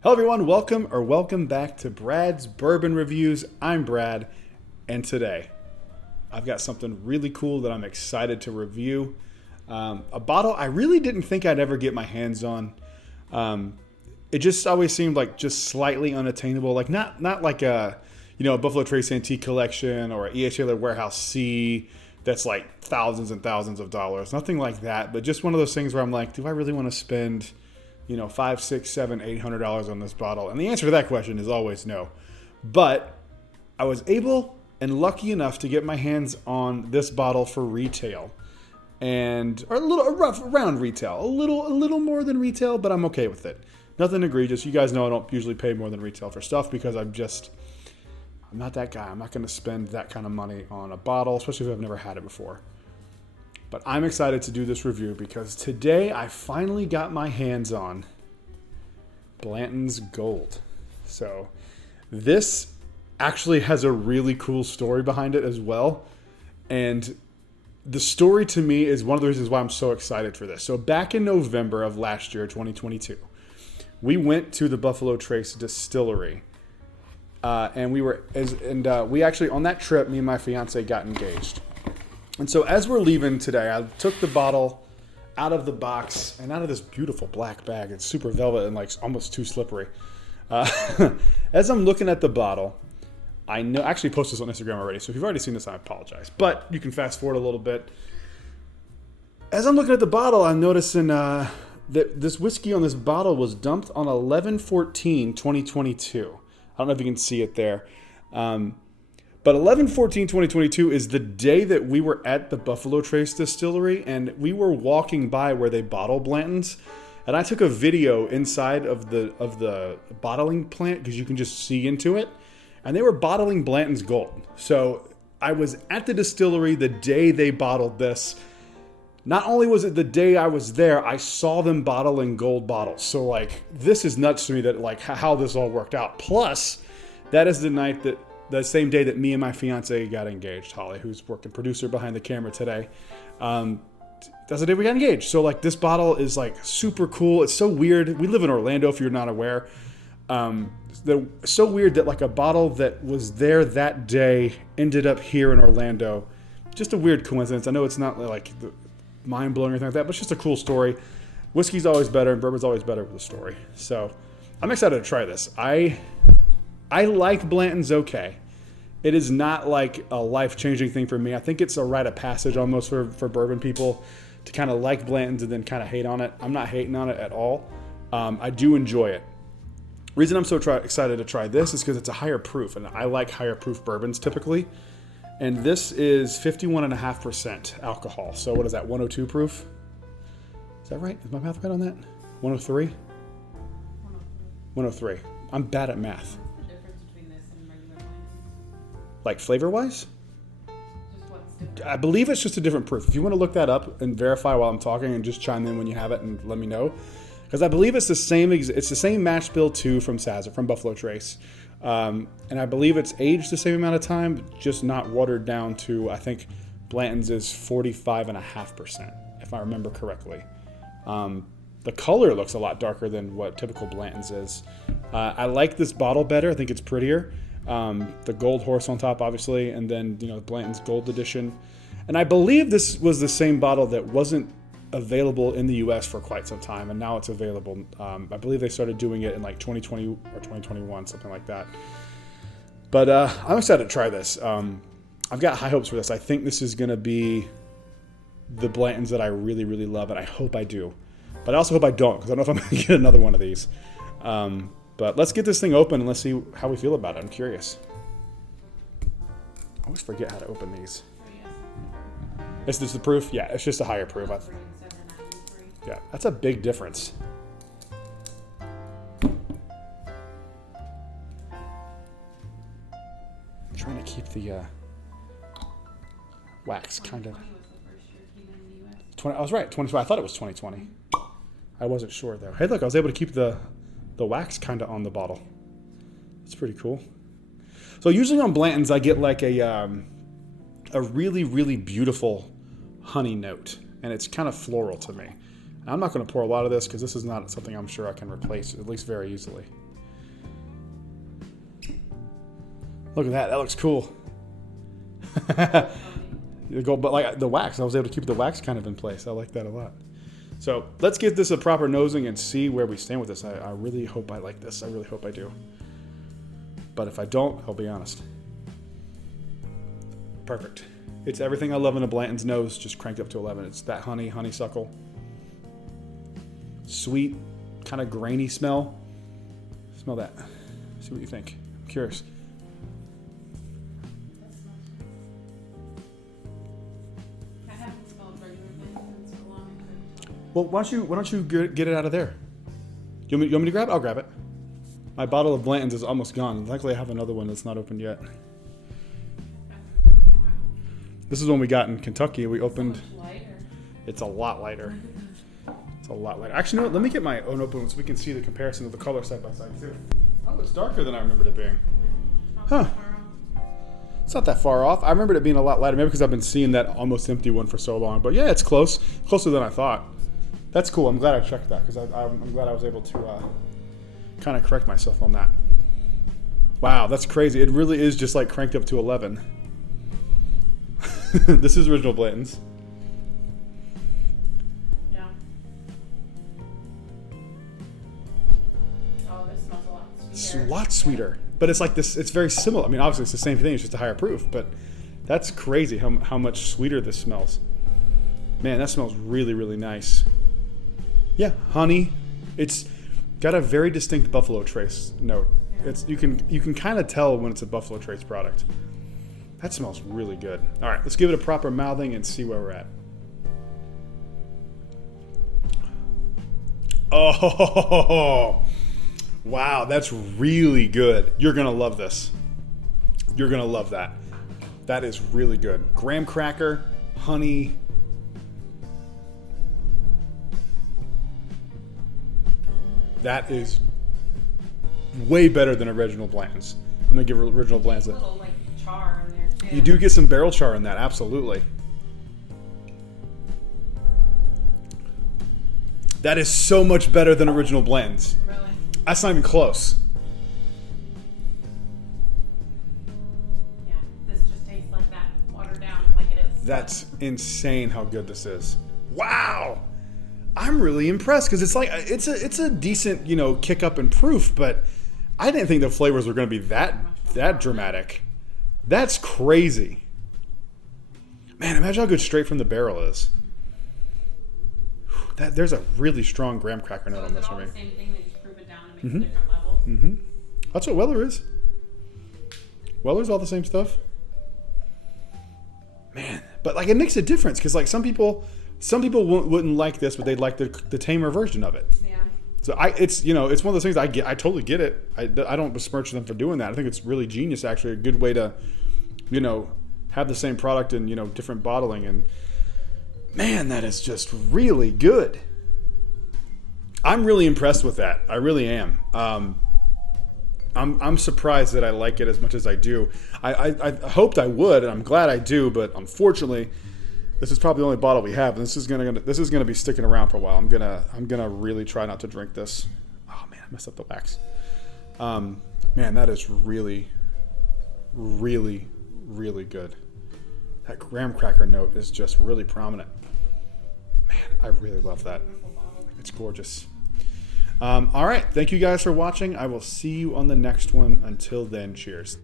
Hello everyone, welcome back to Brad's Bourbon Reviews. I'm Brad, and today I've got something really cool that I'm excited to review. A bottle I really didn't think I'd ever get my hands on. It just always seemed like just slightly unattainable, like not like a Buffalo Trace Antique Collection or a E.H. Taylor Warehouse C that's like thousands and thousands of dollars. Nothing like that, but just one of those things where I'm like, do I really want to spend $500, $600, $700, $800 on this bottle? And the answer to that question is always no. But I was able and lucky enough to get my hands on this bottle for retail, or a rough around retail, a little more than retail, but I'm okay with it. Nothing egregious. You guys know I don't usually pay more than retail for stuff because I'm not that guy. I'm not going to spend that kind of money on a bottle, especially if I've never had it before. But I'm excited to do this review because today I finally got my hands on Blantons Gold. So this actually has a really cool story behind it as well. And the story to me is one of the reasons why I'm so excited for this. So back in November of last year, 2022, we went to the Buffalo Trace distillery. And we actually, on that trip, me and my fiance got engaged. And so as we're leaving today, I took the bottle out of the box and out of this beautiful black bag. It's super velvet and like almost too slippery. As I'm looking at the bottle, I actually posted this on Instagram already, so if you've already seen this, I apologize. But you can fast forward a little bit. As I'm looking at the bottle, I'm noticing that this whiskey on this bottle was dumped on 11/14/2022. I don't know if you can see it there. But 11/14/2022 is the day that we were at the Buffalo Trace distillery, and we were walking by where they bottle Blantons, and I took a video inside of the bottling plant because you can just see into it, and they were bottling Blantons Gold. So I was at the distillery the day they bottled this. Not only was it the day I was there, I saw them bottling gold bottles. So like, this is nuts to me that like how this all worked out. Plus, that is the same day that me and my fiance got engaged, Holly, who's working producer behind the camera today. That's the day we got engaged. So like, this bottle is like super cool. It's so weird. We live in Orlando, if you're not aware. So weird that like a bottle that was there that day ended up here in Orlando. Just a weird coincidence. I know it's not like mind blowing or anything like that, but it's just a cool story. Whiskey's always better and bourbon's always better with a story. So I'm excited to try this. I like Blanton's okay. It is not like a life-changing thing for me. I think it's a rite of passage almost for bourbon people to kind of like Blanton's and then kind of hate on it. I'm not hating on it at all. I do enjoy it. Reason I'm so excited to try this is because it's a higher proof, and I like higher proof bourbons typically. And this is 51.5% alcohol. So what is that, 102 proof? Is that right? Is my math right on that? 103? 103. I'm bad at math. Like flavor-wise? I believe it's just a different proof. If you want to look that up and verify while I'm talking and just chime in when you have it and let me know. Because I believe it's the same mash bill 2 from Buffalo Trace. And I believe it's aged the same amount of time, just not watered down to, I think Blanton's is 45.5%, if I remember correctly. The color looks a lot darker than what typical Blanton's is. I like this bottle better. I think it's prettier. The gold horse on top, obviously, and then, Blanton's Gold Edition. And I believe this was the same bottle that wasn't available in the U.S. for quite some time, and now it's available. I believe they started doing it in like 2020 or 2021, something like that. But I'm excited to try this. I've got high hopes for this. I think this is going to be the Blantons that I really, really love, and I hope I do. But I also hope I don't, because I don't know if I'm going to get another one of these. But let's get this thing open and let's see how we feel about it. I'm curious. I always forget how to open these. Is this the proof? Yeah, it's just a higher proof. Yeah, that's a big difference. I'm trying to keep the wax kind of. 20. I was right. 20. I thought it was 2020. I wasn't sure though. Hey, look, I was able to keep the wax kind of on the bottle. That's pretty cool. So usually on Blanton's, I get like a really, really beautiful honey note, and it's kind of floral to me. I'm not going to pour a lot of this because this is not something I'm sure I can replace, at least very easily. Look at that. That looks cool. But like the wax, I was able to keep the wax kind of in place. I like that a lot. So let's give this a proper nosing and see where we stand with this. I really hope I like this. I really hope I do. But if I don't, I'll be honest. Perfect. It's everything I love in a Blanton's nose, just cranked up to 11. It's that honeysuckle. Sweet, kind of grainy smell. Smell that. See what you think. I'm curious. Well, why don't you get it out of there? You want me to grab it? I'll grab it. My bottle of Blanton's is almost gone. Luckily, I have another one that's not opened yet. This is one we got in Kentucky. We opened. It's a lot lighter. It's a lot lighter. Actually, you know what? Let me get my own open one so we can see the comparison of the color side by side too. Oh, it's darker than I remembered it being. Huh. It's not that far off. I remembered it being a lot lighter, maybe because I've been seeing that almost empty one for so long. But yeah, it's close. Closer than I thought. That's cool. I'm glad I checked that because I'm glad I was able to kind of correct myself on that. Wow, that's crazy. It really is just like cranked up to 11. This is original Blanton's. Yeah. Oh, this smells a lot sweeter. It's a lot sweeter. But it's like this, it's very similar. I mean, obviously it's the same thing, it's just a higher proof, but that's crazy how much sweeter this smells. Man, that smells really, really nice. Yeah, honey. It's got a very distinct Buffalo Trace note. Yeah. You can kind of tell when it's a Buffalo Trace product. That smells really good. All right, let's give it a proper mouthing and see where we're at. Oh, wow, that's really good. You're gonna love this. You're gonna love that. That is really good. Graham cracker, honey. That is way better than original Blanton's. I'm gonna give original Blanton's a little like char in there too. You do get some barrel char in that, absolutely. That is so much better than original Blanton's. Really? That's not even close. Yeah, this just tastes like that, watered down like it is. That's insane how good this is. Wow. I'm really impressed because it's like it's a decent, kick up in proof, but I didn't think the flavors were going to be that dramatic. That's crazy. Man, imagine how good straight from the barrel is. There's a really strong graham cracker note on this for me. So is it all the same thing? They just proof it down and make different levels? Mm-hmm. That's what Weller is. Weller's all the same stuff. Man, but like it makes a difference because like some people wouldn't like this, but they'd like the tamer version of it. Yeah. So it's one of those things I totally get it. I don't besmirch them for doing that. I think it's really genius, actually, a good way to, have the same product in different bottling. And man, that is just really good. I'm really impressed with that. I really am. I'm surprised that I like it as much as I do. I hoped I would, and I'm glad I do, but unfortunately, this is probably the only bottle we have, and this is gonna be sticking around for a while. I'm gonna really try not to drink this. Oh man, I messed up the wax. Man, that is really, really, really good. That graham cracker note is just really prominent. Man, I really love that. It's gorgeous. All right, thank you guys for watching. I will see you on the next one. Until then, cheers.